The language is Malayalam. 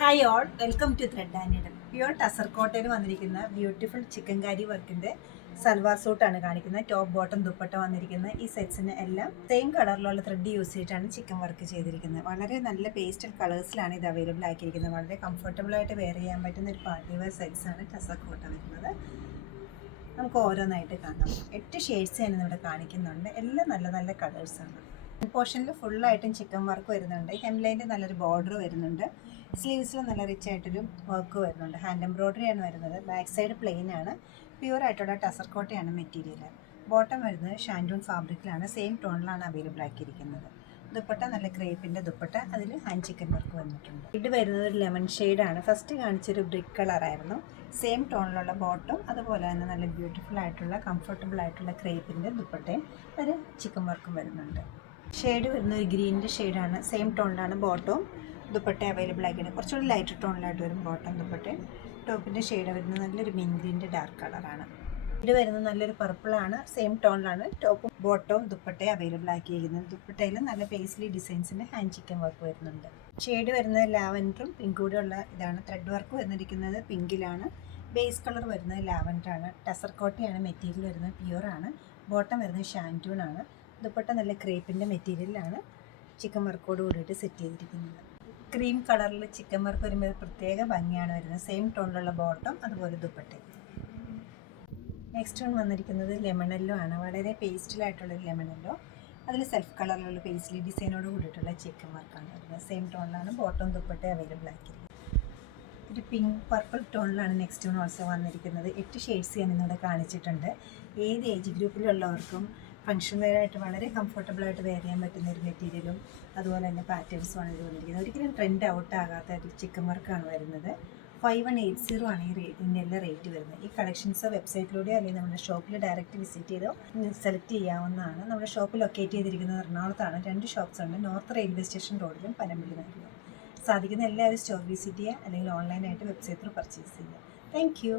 Hi all, welcome to thread and needle. Pure tussar കോട്ടയിൽ വന്നിരിക്കുന്ന ബ്യൂട്ടിഫുൾ ചിക്കൻ കാരി വർക്കിൻ്റെ സൽവാർ സൂട്ടാണ് കാണിക്കുന്നത്. ടോപ്പ് ബോട്ടം ദുപ്പട്ട വന്നിരിക്കുന്ന ഈ സെറ്റ്സിന് എല്ലാം സെയിം കളറിലുള്ള ത്രെഡ് യൂസ് ചെയ്തിട്ടാണ് ചിക്കൻ വർക്ക് ചെയ്തിരിക്കുന്നത്. വളരെ നല്ല പേസ്റ്റൽ കളേഴ്സിലാണ് ഇത് അവൈലബിൾ ആക്കിയിരിക്കുന്നത്. വളരെ കംഫർട്ടബിൾ ആയിട്ട് വെയർ ചെയ്യാൻ പറ്റുന്ന ഒരു പാർട്ടി വെയർ സെറ്റ്സാണ് ടസർ കോട്ട വരുന്നത്. നമുക്ക് ഓരോന്നായിട്ട് കാണാം. 8 ഷെയ്ഡ്സ് ഞാൻ ഇവിടെ കാണിക്കുന്നുണ്ട്. എല്ലാം നല്ല നല്ല കളേഴ്സാണ്. പോർഷനിൽ ഫുള്ളായിട്ടും ചിക്കൻ വർക്ക് വരുന്നുണ്ട്. ഹെംലൈൻ്റെ നല്ലൊരു ബോർഡർ വരുന്നുണ്ട്. സ്ലീവ്സിൽ നല്ല റിച്ച് ആയിട്ടൊരു വർക്ക് വരുന്നുണ്ട്. ഹാൻഡ് എംബ്രോയ്ഡറിയാണ് വരുന്നത്. ബാക്ക് സൈഡ് പ്ലെയിൻ ആണ്. പ്യുവർ ആയിട്ടുള്ള ടസർ കോട്ടയാണ് മെറ്റീരിയൽ. ബോട്ടം വരുന്നത് ഷാൻഡൂൺ ഫാബ്രിക്കിലാണ്. സെയിം ടോണിലാണ് അവൈലബിൾ ആക്കിയിരിക്കുന്നത്. ദുപ്പട്ട നല്ല ക്രേപ്പിൻ്റെ ദുപ്പട്ട, അതിൽ ഹാൻഡ് ചിക്കൻ വർക്ക് വന്നിട്ടുണ്ട്. ഇത് വരുന്നത് ഒരു ലെമൺ ഷെയ്ഡാണ്. ഫസ്റ്റ് കാണിച്ചൊരു ബ്രിക്ക് കളറായിരുന്നു. സെയിം ടോണിലുള്ള ബോട്ടം, അതുപോലെ തന്നെ നല്ല ബ്യൂട്ടിഫുൾ ആയിട്ടുള്ള കംഫർട്ടബിൾ ആയിട്ടുള്ള ക്രേപ്പിൻ്റെ ദുപ്പട്ടയും ഒരു ചിക്കൻ വർക്കും വരുന്നുണ്ട്. ഷെയ്ഡ് വരുന്ന ഒരു ഗ്രീനിൻ്റെ ഷെയ്ഡാണ്. സെയിം ടോണിലാണ് ബോട്ടവും ദുപ്പട്ട അവൈലബിൾ ആക്കിയിട്ട്. കുറച്ചുകൂടി ലൈറ്റ് ടോണിലായിട്ട് വരും ബോട്ടം ദുപ്പട്ടയും. ടോപ്പിൻ്റെ ഷെയ്ഡ് വരുന്നത് നല്ലൊരു മിൻഗ്രീൻ്റെ ഡാർക്ക് കളറാണ്. ഇത് വരുന്നത് നല്ലൊരു പർപ്പിളാണ്. സെയിം ടോണിലാണ് ടോപ്പും ബോട്ടവും ദുപ്പട്ടയും അവൈലബിൾ ആക്കിയിരിക്കുന്നത്. ദുപ്പട്ടയിൽ നല്ല പേസ്ലി ഡിസൈൻസിൻ്റെ ഹാൻഡ് ചിക്കൻ വർക്ക് വരുന്നുണ്ട്. ഷെയ്ഡ് വരുന്നത് ലാവൻഡറും പിങ്ക് കൂടെയുള്ള ഇതാണ്. ത്രെഡ് വർക്ക് വന്നിരിക്കുന്നത് പിങ്കിലാണ്. ബേസ് കളർ വരുന്നത് ലാവൻഡറാണ്. ടസർ കോട്ടയാണ് മെറ്റീരിയൽ വരുന്നത്. പ്യുവറാണ്. ബോട്ടം വരുന്നത് ഷാൻറ്റൂൺ ആണ്. ദുപ്പട്ട നല്ല ക്രേപ്പിൻ്റെ മെറ്റീരിയലാണ് ചിക്കൻ വർക്കോട് കൂടിയിട്ട് സെറ്റ് ചെയ്തിരിക്കുന്നത്. ക്രീം കളറിൽ ചിക്കൻ വർക്ക് വരുമ്പോൾ പ്രത്യേക ഭംഗിയാണ് വരുന്നത്. സെയിം ടോണിലുള്ള ബോട്ടം, അതുപോലെ ദുപ്പട്ട. നെക്സ്റ്റ് വൺ വന്നിരിക്കുന്നത് ലെമണല്ലോ ആണ്. വളരെ പേസ്റ്റലായിട്ടുള്ളൊരു ലെമണല്ലോ. അതിൽ സെൽഫ് കളറിലുള്ള പേസ്ലി ഡിസൈനോട് കൂടിയിട്ടുള്ള ചിക്കൻ വർക്കാണ് വരുന്നത്. സെയിം ടോണിലാണ് ബോട്ടം ദുപ്പട്ട അവൈലബിൾ ആക്കിയിരിക്കുന്നത്. ഒരു പിങ്ക് പർപ്പിൾ ടോണിലാണ് നെക്സ്റ്റ് വൺ ഓൾസോ വന്നിരിക്കുന്നത്. 8 ഷെയ്ഡ്സ് ഞാൻ ഇന്നിവിടെ കാണിച്ചിട്ടുണ്ട്. ഏത് ഏജ് ഗ്രൂപ്പിലുള്ളവർക്കും ഫങ്ഷൻ വെയർ ആയിട്ട് വളരെ കംഫർട്ടബിളായിട്ട് വെയർ ചെയ്യാൻ പറ്റുന്ന ഒരു മെറ്റീരിയലും അതുപോലെ തന്നെ പാറ്റേൺസുമാണ് ഇത് വന്നിരിക്കുന്നത്. ഒരിക്കലും ട്രെൻഡ് ഔട്ട് ആകാത്ത ഒരു ചിക്കൻ വർക്കാണ് വരുന്നത്. 5180 ആണ് ഈ ഇതിൻ്റെ എല്ലാം റേറ്റ് വരുന്നത്. ഈ കളക്ഷൻസ് വെബ്സൈറ്റിലൂടെ അല്ലെങ്കിൽ നമ്മുടെ ഷോപ്പിൽ ഡയറക്റ്റ് വിസിറ്റ് ചെയ്തോ സെലക്ട് ചെയ്യാവുന്നതാണ്. നമ്മുടെ ഷോപ്പ് ലൊക്കേറ്റ് ചെയ്തിരിക്കുന്നത് എറണാകുളത്താണ്. 2 ഷോപ്സ് ഉണ്ട്. നോർത്ത് റെയിൽവേ സ്റ്റേഷൻ റോഡിലും പനമ്പള്ളിയിലും. സാധിക്കുന്ന എല്ലാവരും സ്റ്റോർ വിസിറ്റ് ചെയ്യുക, അല്ലെങ്കിൽ ഓൺലൈനായിട്ട് വെബ്സൈറ്റ് ത്രൂ പർച്ചേസ് ചെയ്യുക. Thank you.